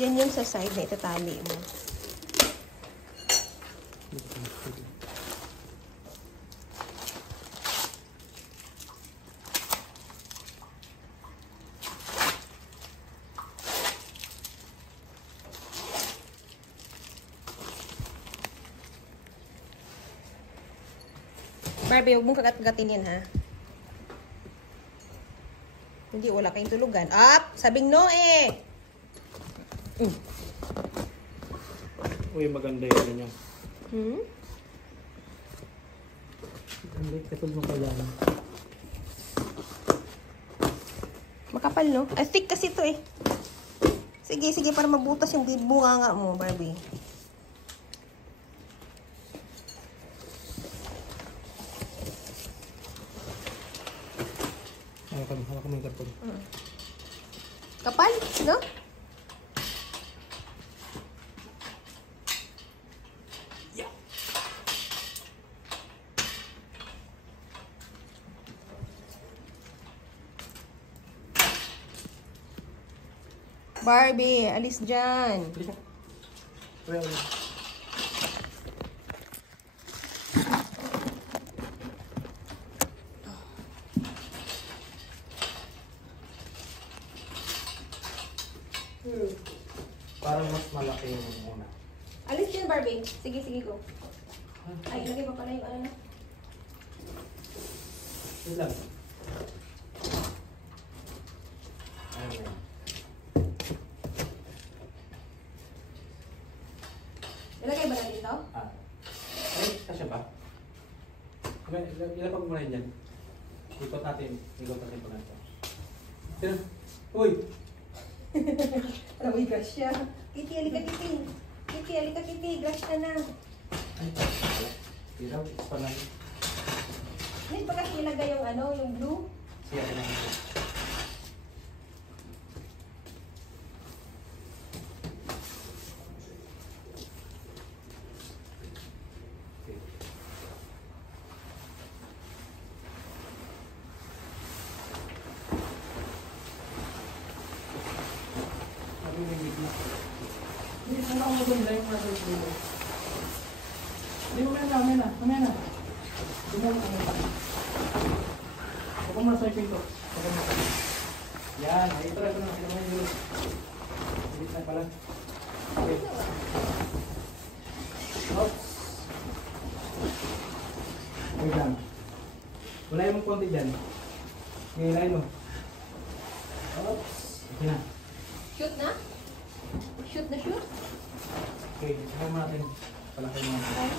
Yan yung sa side na itatali mo. Barbie, huwag mong kagat-gatin yan, ha? Hindi, wala kayong tulugan. Up! Sabing no, eh! Uy, maganda yun niya. Ang liit katulad mo kailangan. Makapal, no? Thick kasi ito, eh. Sige, sige, para mabutas yung bunganga mo, Barbie. Hawak mo yung karton. Kapal, no? Yeah. Barbie, alis dyan. Well, parang mas malaki yung muna. Alis dyan, Barbie. Sige, sige, go. Ay, ilagay pa pala yung ano na. Wait lang. Ayan. Ilagay ba natin ito? Ay, kasya ba? Ilapag mo na yun dyan. Ikot natin pa na ito. Sino? Uy! Alam mo yung grass siya. Kitty, alika, Kitty. Kitty, alika, Kitty. Grass ka na. Ay, tira, pa lang. Hindi pa kasi ilagay yung ano, yung blue. Siya na. Hindi mo na maganda yung process dito. Hindi mo na. Hindi mo na. Huwag mo na sa ipin ko. Yan, ay ito na. Kita mo yung dito. Dito na pala. Okay. Oops. Wait lang. Wala yung konti dyan. Ngayon mo. Oops. Okay na. Shoot na? Shoot na shoot? Okay, saka mo natin. Palaki mo natin.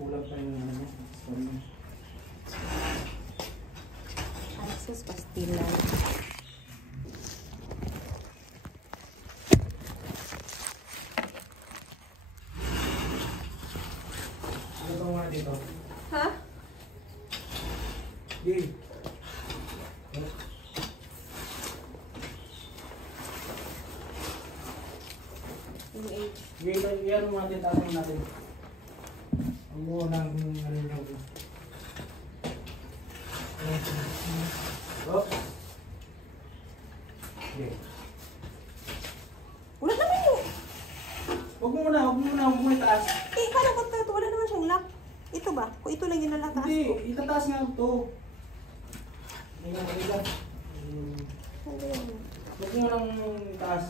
Kulang pa yung ano. Sorry. Access pastilan. Ito nga dito. Ha? Yay. Yung age. Yay, yan mo natin, tasin natin. Ang buo ng ano nyo. Oh. Okay. Wala naman yun. Huwag mo itaas. Eh, kala ko ito. Wala naman siyang lock. Ito ba? Kung ito lang yung nalataas ko. Hindi, itataas nga ito. Hindi nga maganda. Ano yan? Huwag mo lang itaas.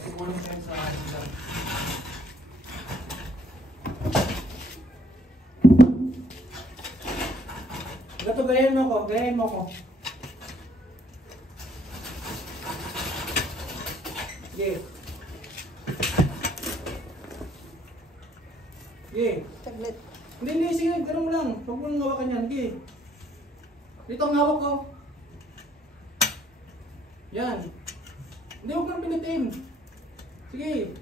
Kukulang kayo sa akin lang. Ito, gayahin mo ko. Yeah. Yeah. Saglit. Hindi, sige, gano'n mo lang. Huwag mo nang hawakan yan, sige. Dito ang hawak ko. Yan. Hindi, huwag mo nang pinitin. Sige.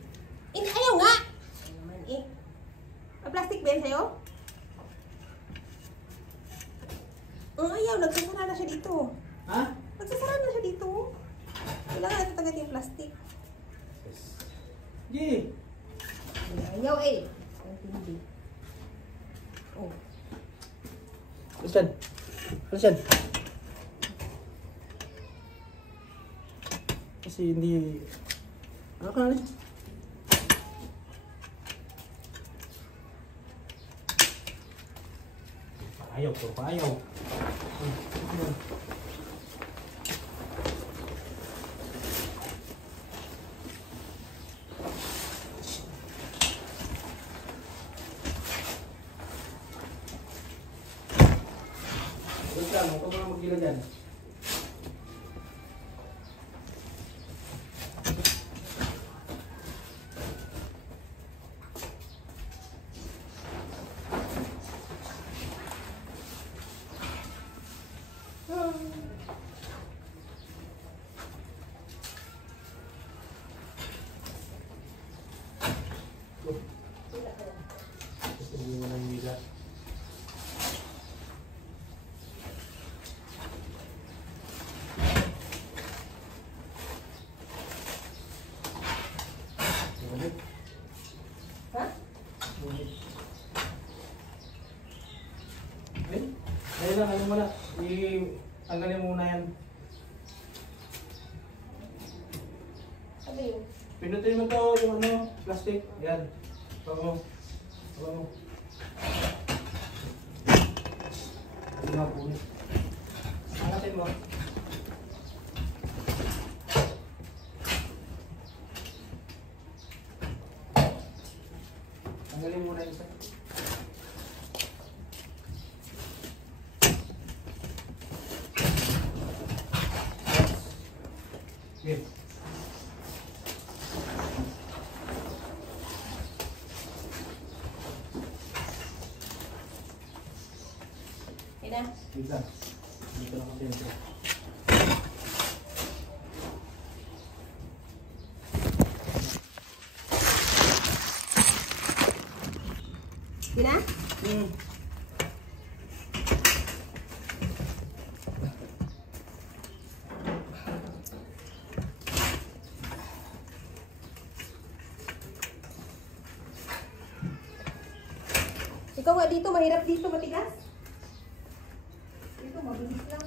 Ayaw nga! Ayaw naman eh. May plastic ba yan sa'yo? Oh, ayaw. Nagsasara na siya dito. Ha? Nagsasara na siya dito. Kailangan natin tagad yung plastic. Sige. Ayaw eh. Ang hindi. Oh. Alis yan. Alis yan. Kasi hindi... Ano ka na? Ayaw ko, ayaw. Wait lang, huwag ka muna mag-gila dyan. Hindi mo nang gila. Ha? Ay, dahil lang, ano mo na, tanggalin muna yan. Sabi yun. Pinutin mo to yung ano, plastic. Yan. Pagod mo. Pagod mo. Hindi na po. Angatin mo. Tanggalin muna yung isa. Game. Kaya na. Wait lang. Dito lang ako dito. Kaya na? Ikaw nga dito, mahirap dito, matigas. Dito, mabilis lang.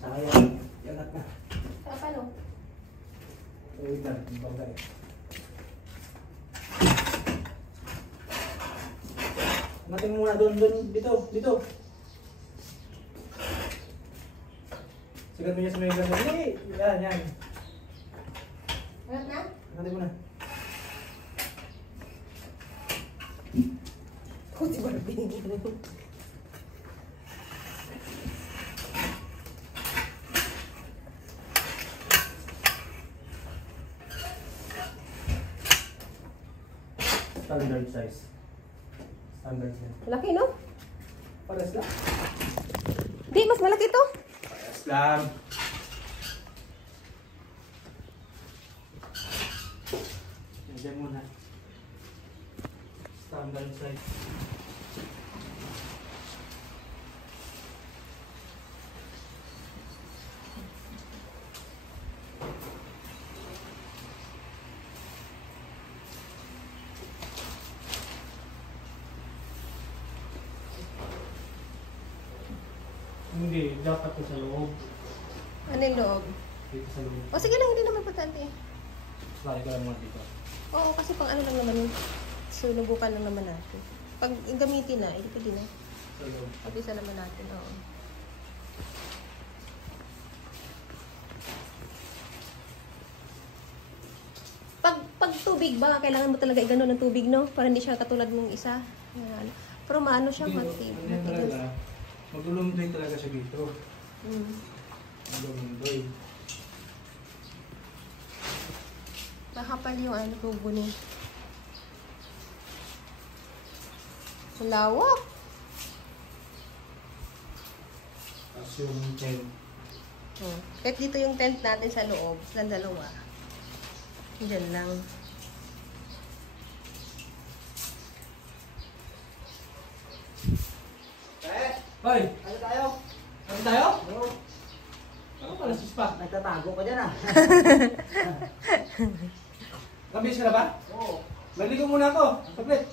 Sayang. Yagat na. Paano? Wait lang. Bagay. Natin muna doon, dito. Sigat mo niya sa may ganda. Hindi! Yan. Hanap na? Natin muna. Kung si Barbie. Standard size. Standard yan. Malaki, no? Pares lang. Di, mas malaki to. Pares lang. Diyan muna. Standard size. Hindi, dapat ko sa loob. Ano yung loob? Dito sa loob. O sige lang, hindi naman importante. Lagi ko lang muna dito. Oo, kasi pang ano lang naman yun. Sunubukan lang naman natin. Pag gamitin na, ito din na. Sa loob. Pag-isa naman natin, oo. Pag tubig ba, kailangan mo talaga i-gano ng tubig, no? Para hindi siya katulad ng isa. Ayan. Pero maano siya, matib. Hindi talaga. Maglulumdoy talaga siya dito. Mm. Maglulumdoy. Makapal yung ano, tubo niya. Ang lawak. Tapos yung tent. Kahit dito yung tent natin sa loob, sa dalawa. Diyan lang. Hoy! Ano tayo? Ano tayo? Oo. Ano pala sus pa? Nagtatago ka dyan ah. Nabis ka na ba? Oo. Maligo muna ako. Saglit.